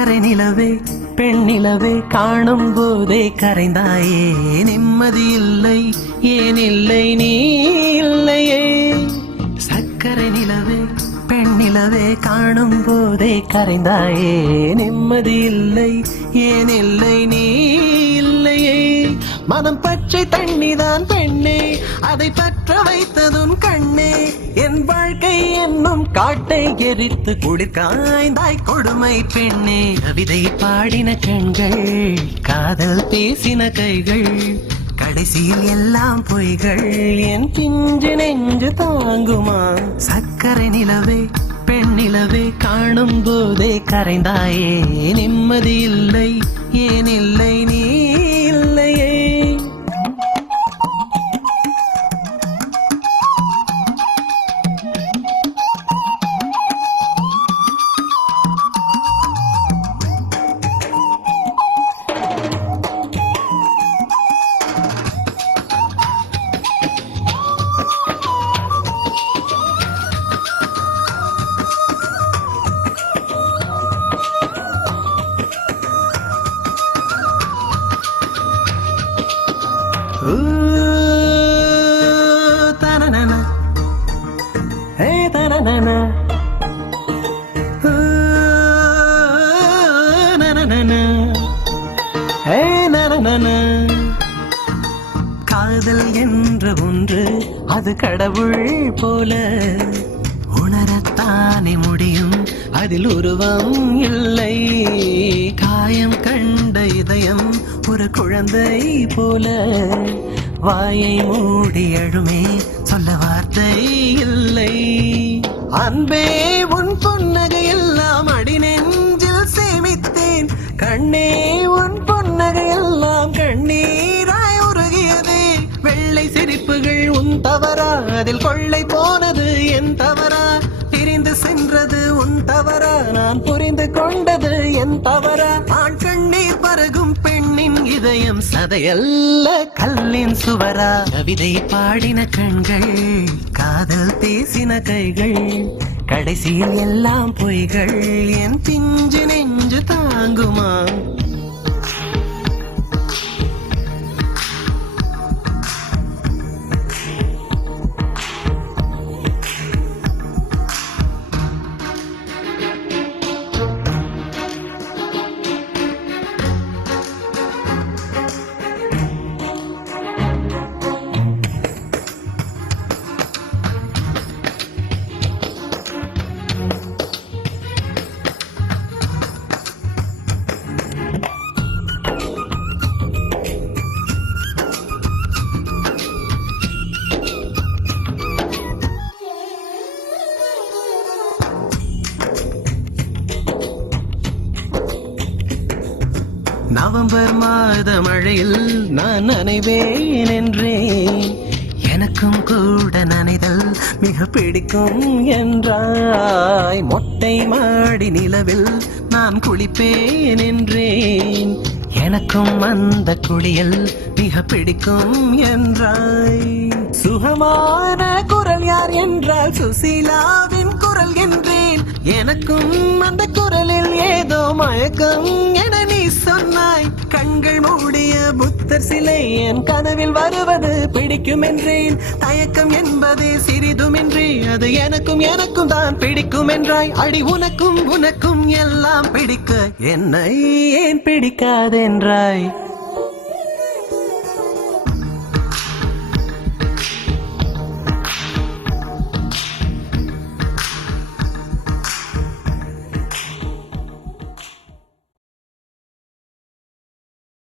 சக்கரை நிலவே பெண்ணிலவே காணும் போதே கரைந்தாயே நிம்மதி இல்லை ஏன் இல்லை நீ இல்லையே சக்கரை நிலவே பெண்ணிலவே காணும் போதே கரைந்தாயே நிம்மதி இல்லை ஏன் இல்லை நீ இல்லையே மனம் பச்சை தண்ணிதான் பெண்ணே அதை பற்ற வைத்ததும் கண்ணே என் வாழ்க்கை என்னும் காட்டை எரித்து குளிர் காய்ந்தாய் கொடுமை பெண்ணே கவிதை பாடின கண்கள் காதல் பேசின கைகள் கடைசியில் எல்லாம் பொய்கள் என் பிஞ்சு நெஞ்சு தாங்குமா சக்கரை நிலவே பெண்ணிலவே காணும் போதே கரைந்தாயே நிம்மதி இல்லை ஏன் இல்லை நீ இல்லையே Ta-na-na-na. Hey, ta-na-na-na. Na-na-na-na. Hey, na-na-na-na. காதல் என்ற ஒன்று அது கடவுள் போல உணரத்தானே முடியும் அதில் உருவம் இல்லை காயம் கண்ட இதயம் ஒரு குழந்தை போல வாயை மூடி அழுமே சொல்ல வார்த்தை இல்லை அன்பே உன் புன்னகை எல்லாம் அடி நெஞ்சில் சேமித்தேன் கண்ணே உன் புன்னகை எல்லாம் கண்ணீராய் உருகியதே வெள்ளை சிரிப்புகள் உன் தவறா அதில் கொள்ளை போனது என் தவறா பிரிந்து சென்றது உன் தவறா நான் புரிந்து கொண்டது என் தவறா ஆண் கண்ணீர் பருகும் பெண்ணின் இதயம் சதையல்ல கல்லின் சுவரா கவிதை பாடின கண்கள் காதல் பேசின கைகள் கடைசியில் எல்லாம் பொய்கள் என் பிஞ்சு நெஞ்சு தாங்குமா நவம்பர் மாத மழையில் நான் நனைவேன் என்றேன் எனக்கும் கூட நனைதல் மிக பிடிக்கும் என்றாய் மொட்டை மாடி நிலவில் நான் குளிப்பேன் என்றேன் எனக்கும் அந்த குளியல் மிக பிடிக்கும் என்றாய் சுகமான குரல் யார் என்றால் சுசீலாவின் குரல் என்றேன் எனக்கும் அந்த குரலில் ஏதோ மயக்கம் என நீ சொன்னாய் கண்கள் மூடிய புத்தர் சிலை என் கனவில் வருவது பிடிக்கும் என்றேன் தயக்கம் என்பதே சிறிதுமின்றி அது எனக்கும் எனக்கும் தான் பிடிக்கும் என்றாய் அடி உனக்கும் உனக்கும் எல்லாம் பிடிக்க என்னை ஏன் பிடிக்காதென்றாய்